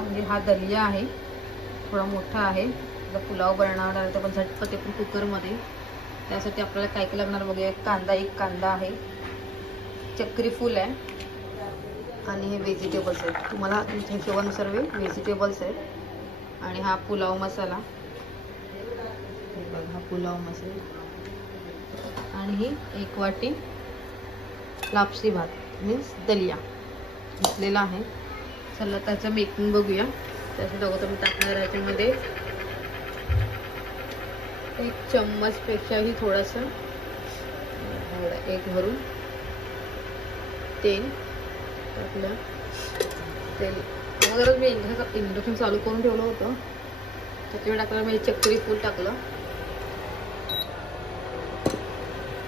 पुलाव, म्हणजे हा दलिया आहे, थोडा मोठा आहे. आता पुलाव बनवणार आहे तर पण झटपट पण कुकरमध्ये. त्यासाठी आपल्याला काय काय लागणार बघूया. एक कांदा आहे, चक्री फूल आहे आणि हे व्हेजिटेबल्स आहेत. तुम्हाला तुमच्या हिशोबानुसार व्हेजिटेबल्स आहेत. आणि हा पुलाव मसाला, हे बघा हा पुलाव मसाला. आणि ही 1 वाटी लापसी भात मीन्स दलिया घेतलेला आहे. चला त्याचं मेकिंग बघूया. त्यासाठी अगोदर मी टाकणार आहे त्यामध्ये 1 चम्मचपेक्षाही थोडंसं, एक भरून तेल टाकलं. तेल अगोदरच मी इंडक्शन चालू करून ठेवलं होतं. त्याच्यावर टाकलं मी चक्री फूल टाकलं.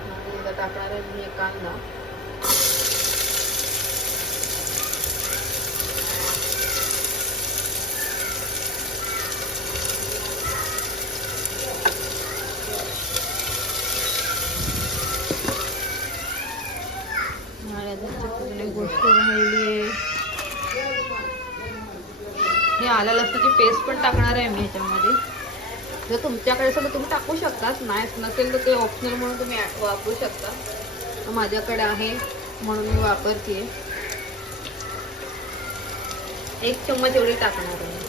आणि आता टाकणार आहे मी कांदा. गोष्ट राहिली आहे, हे आलं लसणाची पेस्ट पण टाकणार आहे मी ह्याच्यामध्ये. जर तुमच्याकडे असेल तर तुम्ही टाकू शकता, नाही नसेल तर ते ऑप्शनल म्हणून तुम्ही वापरू शकता. माझ्याकडे आहे म्हणून मी वापरते. 1 चम्मच एवढी टाकणार आहे.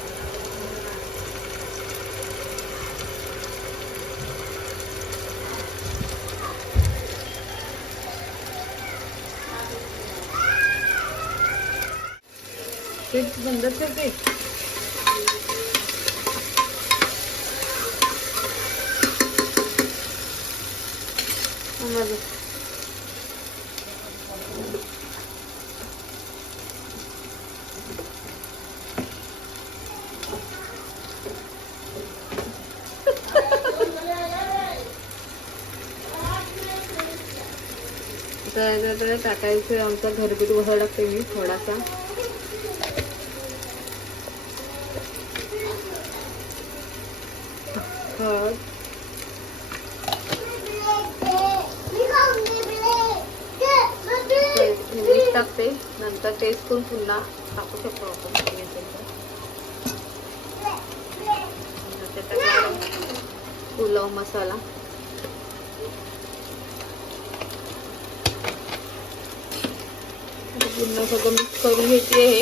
बंद करते. टाकायचं आमचा घरगुती मसाला टाकते मी थोडासा. मीठ टाकते, नंतर टेस्ट करून पुन्हा टाकू शकतो आपण. पुलाव मसाला, पुन्हा सगळं मिक्स करून घेते. हे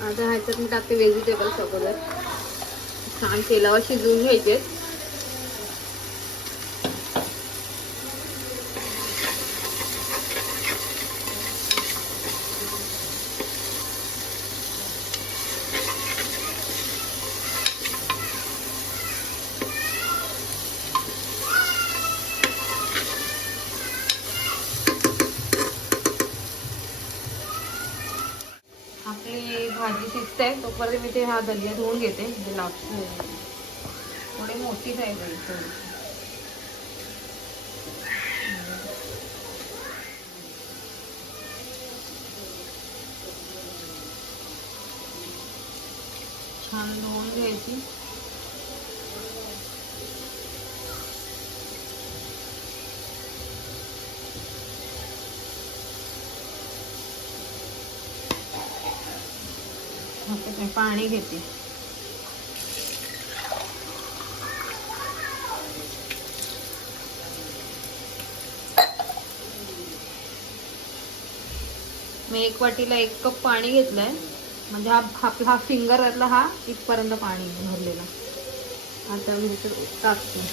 आता ह्याच्यात मी टाकते व्हेजिटेबल्स. अगोदर छान तेलावर शिजवून घ्यायचे. आपली भाजी शिजते तोपर्यंत मी ते हा दलिया धुवून घेते. म्हणजे लापसी थोडी मोठी आहे छान धुवून घ्यायची. पाणी घेते. मी 1 वाटीला 1 कप पाणी घेतलंय. म्हणजे हा फिंगरला हा इथपर्यंत पाणी भरलेला. आता मी टाकते.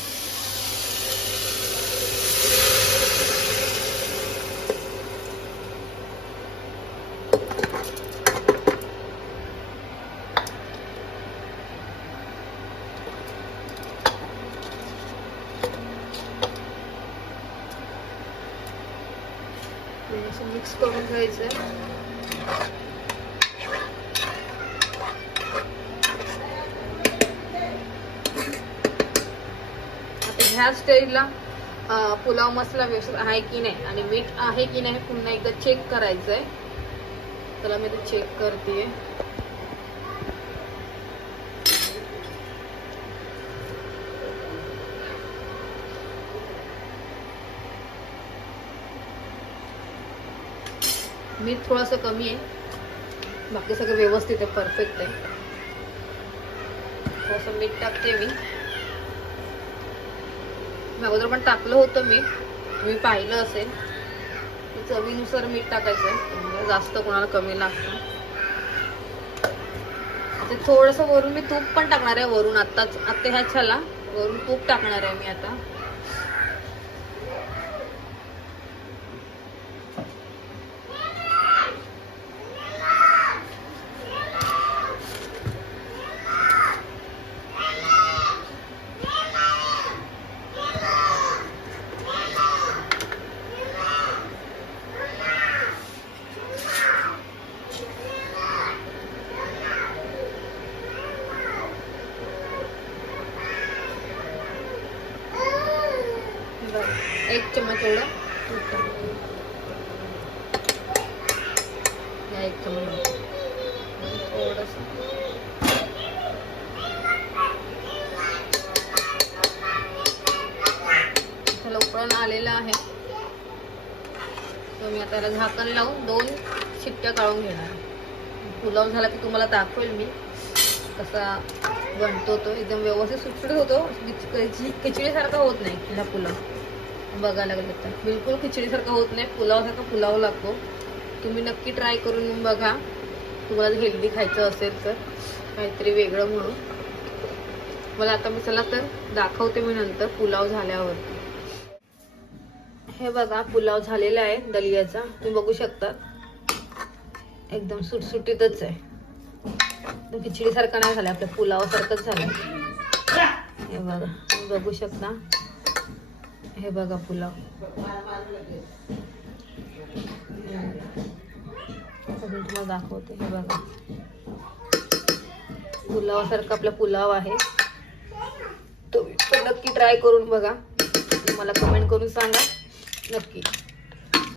मिक्स करून घ्यायचं. ह्या स्टेजला पुलाव मसाला व्यवस्थित आहे की नाही आणि मीठ आहे की नाही पुन्हा एकदा चेक करायचंय. चला मी ते चेक करते. मीठ थोडंसं कमी आहे, बाकी सगळं व्यवस्थित आहे, परफेक्ट आहे. थोडंसं मीठ टाकते मी. अगोदर पण टाकलं होतं मीठ, मी पाहिलं असेल. चवीनुसार मीठ टाकायचं, म्हणजे जास्त कोणाला कमी लागतं. आता थोडंसं वरून मी तूप पण टाकणार आहे, वरून आता ह्याच्याला वरून तूप टाकणार आहे मी आता. एक चम्मच एवढं तूप टाकते. एक चम्मच थोडंसं. त्याला उकळून आलेलं आहे, तर मी आता त्याला झाकण लावून 2 शिट्ट्या काढून घेणार. पुलाव झाला की तुम्हाला दाखवेल मी कसा बनतो. तो एकदम व्यवस्थित सुटसुटीत होतो, खिचडीसारखा होत नाही हा पुलाव. बघायला लागलं तर बिलकुल खिचडीसारखा होत नाही, पुलावसारखा पुलाव लागतो. तुम्ही नक्की ट्राय करून बघा, तुम्हाला हेल्दी खायचं असेल तर, काहीतरी वेगळं म्हणून. मला आता मी चला तर दाखवते मी नंतर पुलाव झाल्यावरती. हे बघा पुलाव झालेला आहे दलियाचा, तुम्ही बघू शकता. एकदम सुटसुटीतच आहे, खिचडीसारखा नाही झाला, आपल्या पुलावासारखंच झालं. हे बघा तुम्ही बघू शकता. हे बघा पुलाव तुम्हाला दाखवते. हे बघा पुलावासारखा आपला पुलाव आहे. तुम्ही पण नक्की ट्राय करून बघा, मला कमेंट करून सांगा नक्की.